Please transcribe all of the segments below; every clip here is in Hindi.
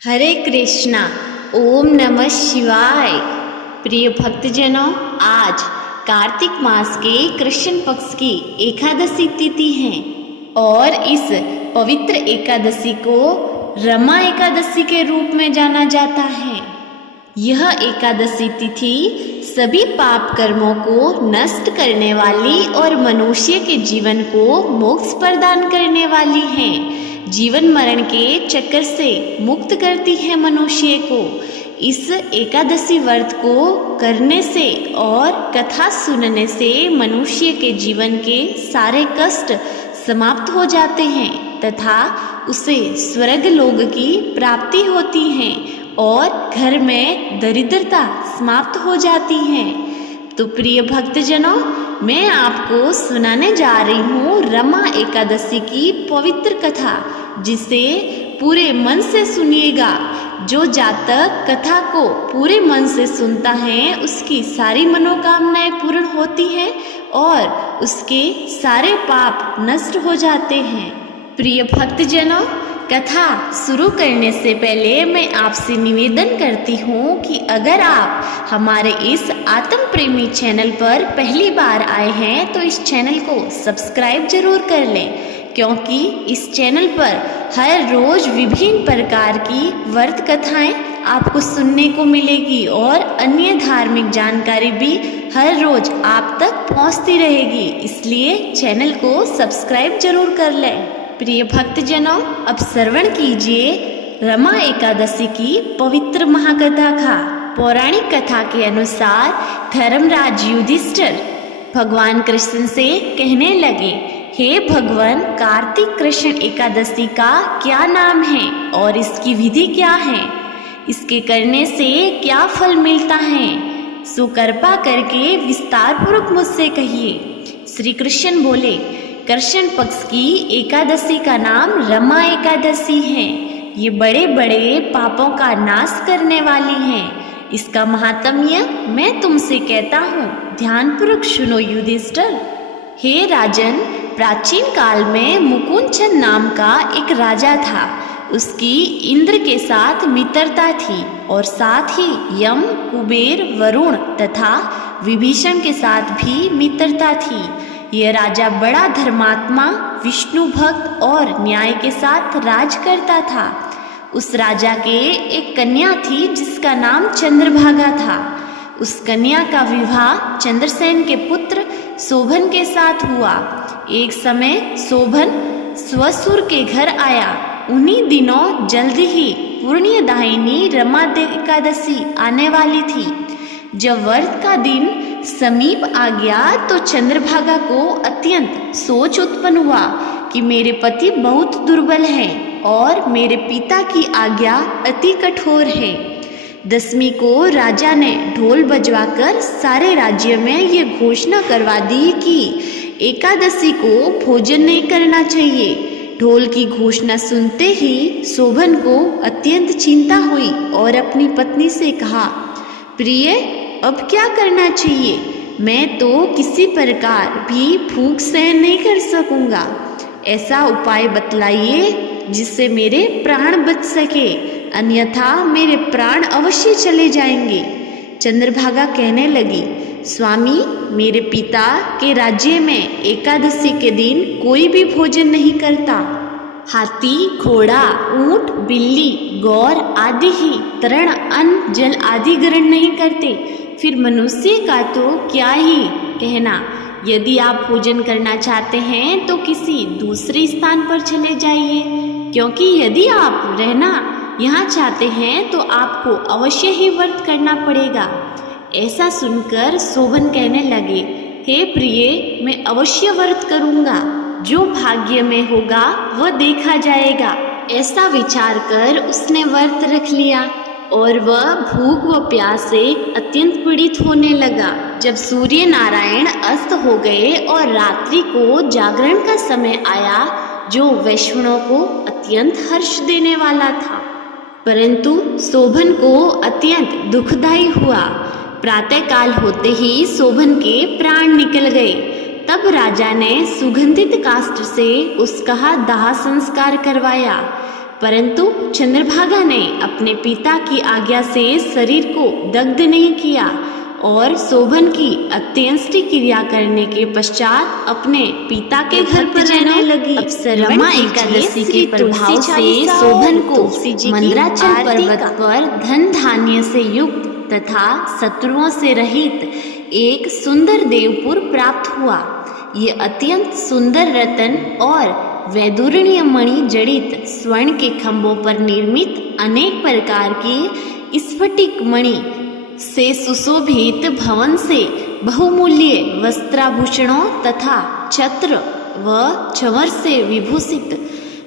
हरे कृष्णा। ओम नमः शिवाय। प्रिय भक्तजनों, आज कार्तिक मास के कृष्ण पक्ष की एकादशी तिथि है और इस पवित्र एकादशी को रमा एकादशी के रूप में जाना जाता है। यह एकादशी तिथि सभी पाप कर्मों को नष्ट करने वाली और मनुष्य के जीवन को मोक्ष प्रदान करने वाली है। जीवन मरण के चक्कर से मुक्त करती है मनुष्य को। इस एकादशी व्रत को करने से और कथा सुनने से मनुष्य के जीवन के सारे कष्ट समाप्त हो जाते हैं तथा उसे स्वर्ग लोक की प्राप्ति होती है और घर में दरिद्रता समाप्त हो जाती है। तो प्रिय भक्तजनों, मैं आपको सुनाने जा रही हूँ रमा एकादशी की पवित्र कथा, जिसे पूरे मन से सुनिएगा। जो जातक कथा को पूरे मन से सुनता है उसकी सारी मनोकामनाएं पूर्ण होती हैं और उसके सारे पाप नष्ट हो जाते हैं। प्रिय भक्तजनों, कथा शुरू करने से पहले मैं आपसे निवेदन करती हूँ कि अगर आप हमारे इस आत्म प्रेमी चैनल पर पहली बार आए हैं तो इस चैनल को सब्सक्राइब जरूर कर लें, क्योंकि इस चैनल पर हर रोज विभिन्न प्रकार की व्रत कथाएं आपको सुनने को मिलेगी और अन्य धार्मिक जानकारी भी हर रोज आप तक पहुंचती रहेगी। इसलिए चैनल को सब्सक्राइब जरूर कर लें। प्रिय भक्तजनों, अब श्रवण कीजिए रमा एकादशी की पवित्र महाकथा का। पौराणिक कथा के अनुसार धर्मराज युधिष्ठिर भगवान कृष्ण से कहने लगे, हे भगवान, कार्तिक कृष्ण एकादशी का क्या नाम है और इसकी विधि क्या है? इसके करने से क्या फल मिलता है? सो कृपा करके विस्तार पूर्वक मुझसे कहिए। श्री कृष्ण बोले, कृष्ण पक्ष की एकादशी का नाम रमा एकादशी है। ये बड़े बड़े पापों का नाश करने वाली है। इसका महात्म्य मैं तुमसे कहता हूँ, ध्यानपूर्वक सुनो युधिष्ठिर। हे राजन, प्राचीन काल में मुकुंद नाम का एक राजा था। उसकी इंद्र के साथ मित्रता थी और साथ ही यम, कुबेर, वरुण तथा विभीषण के साथ भी मित्रता थी। यह राजा बड़ा धर्मात्मा, विष्णु भक्त और न्याय के साथ राज करता था। उस राजा के एक कन्या थी जिसका नाम चंद्रभागा था। उस कन्या का विवाह चंद्रसेन के पुत्र शोभन के साथ हुआ। एक समय शोभन स्वसुर के घर आया। उन्हीं दिनों जल्दी ही पुण्यदायिनी रमा एकादशी आने वाली थी। जब व्रत का दिन समीप आ गया तो चंद्रभागा को अत्यंत सोच उत्पन्न हुआ कि मेरे पति बहुत दुर्बल हैं और मेरे पिता की आज्ञा अति कठोर है। दसवीं को राजा ने ढोल बजवाकर सारे राज्य में ये घोषणा करवा दी कि एकादशी को भोजन नहीं करना चाहिए। ढोल की घोषणा सुनते ही शोभन को अत्यंत चिंता हुई और अपनी पत्नी से कहा, प्रिय, अब क्या करना चाहिए? मैं तो किसी प्रकार भी भूख सहन नहीं कर सकूंगा। ऐसा उपाय बतलाइए जिससे मेरे प्राण बच सके, अन्यथा मेरे प्राण अवश्य चले जाएंगे। चंद्रभागा कहने लगी, स्वामी, मेरे पिता के राज्य में एकादशी के दिन कोई भी भोजन नहीं करता। हाथी, घोड़ा, ऊंट, बिल्ली, गौर आदि ही तृण, अन्न, जल आदि ग्रहण नहीं करते। फिर मनुष्य का तो क्या ही कहना। यदि आप भोजन करना चाहते हैं तो किसी दूसरे स्थान पर चले जाइए, क्योंकि यदि आप रहना यहाँ चाहते हैं तो आपको अवश्य ही व्रत करना पड़ेगा। ऐसा सुनकर शोभन कहने लगे, हे प्रिय, मैं अवश्य व्रत करूँगा। जो भाग्य में होगा वह देखा जाएगा। ऐसा विचार कर उसने व्रत रख लिया और वह भूख व प्यास से अत्यंत पीड़ित होने लगा। जब सूर्य नारायण अस्त हो गए और रात्रि को जागरण का समय आया, जो वैष्णव को अत्यंत हर्ष देने वाला था, परंतु शोभन को अत्यंत दुखदायी हुआ। प्रातःकाल होते ही शोभन के प्राण निकल गए। तब राजा ने सुगंधित काष्ठ से उसका दाह संस्कार करवाया। परंतु चंद्रभागा ने अपने पिता की आज्ञा से शरीर को दग्ध नहीं किया और शोभन की अंत्येष्टि क्रिया करने के पश्चात अपने पिता के घर पर रहने लगी। रमा एकादशी के प्रभाव से शोभन को मंदराचल पर्वत पर धन धान्य से युक्त तथा शत्रुओं से रहित एक सुंदर देवपुर प्राप्त हुआ। ये अत्यंत सुंदर रतन और वैदुर्णीय मणि जड़ित स्वर्ण के खंभों पर निर्मित अनेक प्रकार की स्फटिक मणि से सुशोभित भवन से बहुमूल्य वस्त्राभूषणों तथा छत्र व चंवर से विभूषित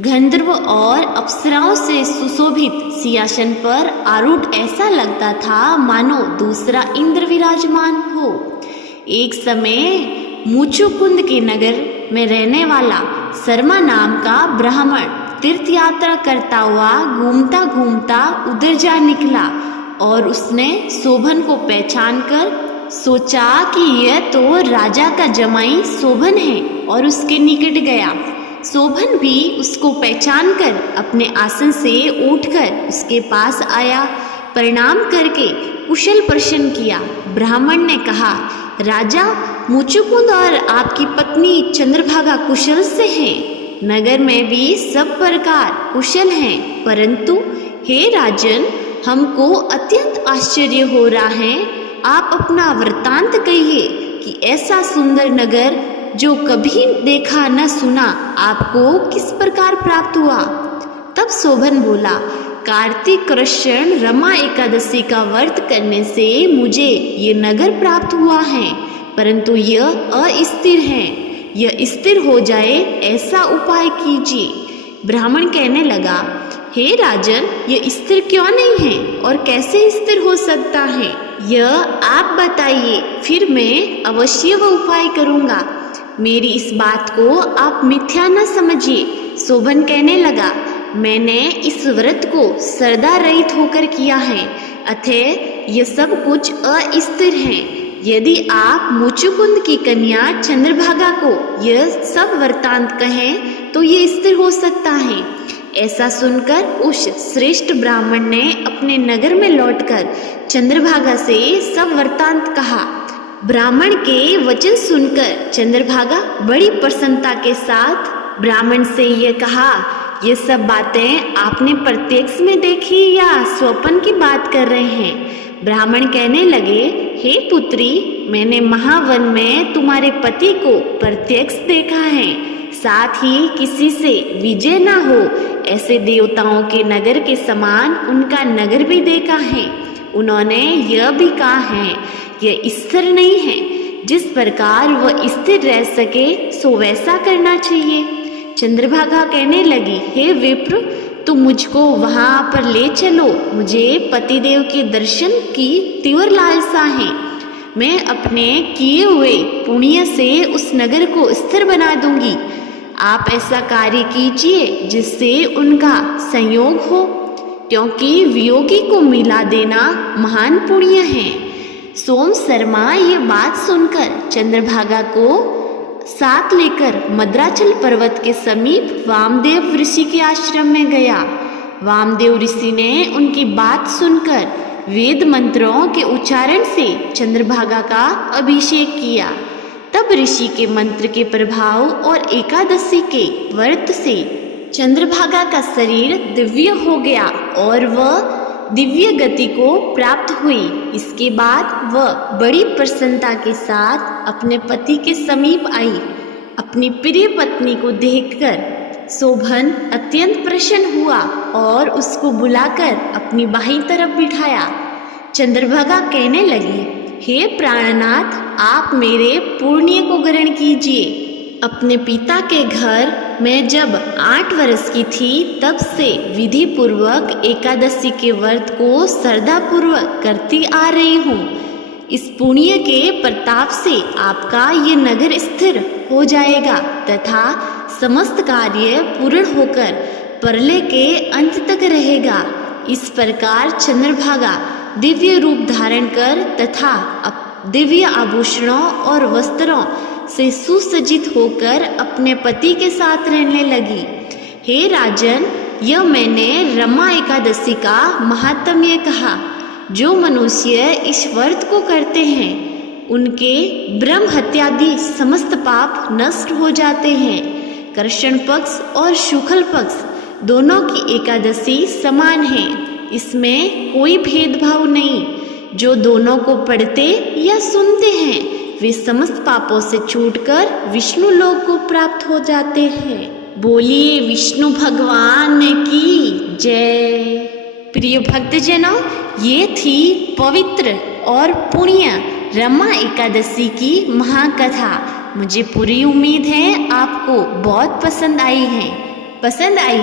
गंधर्व और अप्सराओं से सुशोभित सिंहासन पर आरूढ़ ऐसा लगता था मानो दूसरा इंद्र विराजमान हो। एक समय मुचुकुंद के नगर में रहने वाला शर्मा नाम का ब्राह्मण तीर्थ यात्रा करता हुआ घूमता घूमता उधर जा निकला और उसने शोभन को पहचान कर सोचा कि यह तो राजा का जमाई शोभन है और उसके निकट गया। शोभन भी उसको पहचान कर अपने आसन से उठकर उसके पास आया, प्रणाम करके कुशल प्रश्न किया। ब्राह्मण ने कहा, राजा, मुचुकुंद और आपकी पत्नी चंद्रभागा कुशल से हैं। नगर में भी सब प्रकार कुशल हैं, परंतु हे राजन, हमको अत्यंत आश्चर्य हो रहा है। आप अपना वृत्तांत कहिए कि ऐसा सुंदर नगर जो कभी देखा न सुना आपको किस प्रकार प्राप्त हुआ। तब शोभन बोला, कार्तिक कृष्ण रमा एकादशी का व्रत करने से मुझे ये नगर प्राप्त हुआ है, परंतु यह अस्थिर है। यह स्थिर हो जाए ऐसा उपाय कीजिए। ब्राह्मण कहने लगा, हे राजन, यह स्थिर क्यों नहीं है और कैसे स्थिर हो सकता है, यह आप बताइए, फिर मैं अवश्य वह उपाय करूँगा। मेरी इस बात को आप मिथ्या न समझिए। शोभन कहने लगा, मैंने इस व्रत को श्रद्धा रहित होकर किया है, अतः यह सब कुछ अस्थिर है। यदि आप मुचुकुंद की कन्या चंद्रभागा को यह सब वृत्तांत कहें तो ये स्थिर हो सकता है। ऐसा सुनकर उस श्रेष्ठ ब्राह्मण ने अपने नगर में लौटकर चंद्रभागा से सब वृत्तांत कहा। ब्राह्मण के वचन सुनकर चंद्रभागा बड़ी प्रसन्नता के साथ ब्राह्मण से यह कहा, ये सब बातें आपने प्रत्यक्ष में देखी या स्वप्न की बात कर रहे हैं। ब्राह्मण कहने लगे, हे पुत्री, मैंने महावन में तुम्हारे पति को प्रत्यक्ष देखा है, साथ ही किसी से विजय ना हो ऐसे देवताओं के नगर के समान उनका नगर भी देखा है। उन्होंने यह भी कहा है, यह स्थिर नहीं है, जिस प्रकार वह स्थिर रह सके सो वैसा करना चाहिए। चंद्रभागा कहने लगी, हे विप्र, तुम मुझको वहां पर ले चलो, मुझे पतिदेव के दर्शन की तीव्र लालसा है। मैं अपने किए हुए पुण्य से उस नगर को स्थिर बना दूंगी। आप ऐसा कार्य कीजिए जिससे उनका संयोग हो, क्योंकि वियोगी को मिला देना महान पुण्य है। सोम शर्मा ये बात सुनकर चंद्रभागा को साथ लेकर मद्राचल पर्वत के समीप वामदेव ऋषि के आश्रम में गया। वामदेव ऋषि ने उनकी बात सुनकर वेद मंत्रों के उच्चारण से चंद्रभागा का अभिषेक किया। तब ऋषि के मंत्र के प्रभाव और एकादशी के व्रत से चंद्रभागा का शरीर दिव्य हो गया और वह दिव्य गति को प्राप्त हुई। इसके बाद वह बड़ी प्रसन्नता के साथ अपने पति के समीप आई। अपनी प्रिय पत्नी को देखकर शोभन अत्यंत प्रसन्न हुआ और उसको बुलाकर अपनी बाहीं तरफ बिठाया। चंद्रभागा कहने लगी, हे प्राणनाथ, आप मेरे पुण्य को ग्रहण कीजिए। अपने पिता के घर मैं जब 8 वर्ष की थी तब से विधि पूर्वक एकादशी के व्रत को श्रद्धा पूर्वक करती आ रही हूँ। इस पुण्य के प्रताप से आपका ये नगर स्थिर हो जाएगा तथा समस्त कार्य पूर्ण होकर प्रलय के अंत तक रहेगा। इस प्रकार चंद्रभागा दिव्य रूप धारण कर तथा दिव्य आभूषणों और वस्त्रों से सुसज्जित होकर अपने पति के साथ रहने लगी। हे राजन, यह मैंने रमा एकादशी का महात्म्य कहा। जो मनुष्य इस व्रत को करते हैं उनके ब्रह्म हत्यादि समस्त पाप नष्ट हो जाते हैं। कृष्ण पक्ष और शुक्ल पक्ष दोनों की एकादशी समान है, इसमें कोई भेदभाव नहीं। जो दोनों को पढ़ते या सुनते हैं वे समस्त पापों से छूटकर विष्णु लोक को प्राप्त हो जाते हैं। बोलिए विष्णु भगवान की जय। प्रिय भक्तजनों, ये थी पवित्र और पुण्य रमा एकादशी की महाकथा। मुझे पूरी उम्मीद है आपको बहुत पसंद आई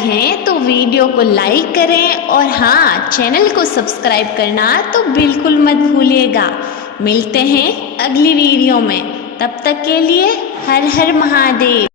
है तो वीडियो को लाइक करें और हाँ, चैनल को सब्सक्राइब करना तो बिल्कुल मत भूलिएगा। मिलते हैं अगली वीडियो में, तब तक के लिए हर हर महादेव।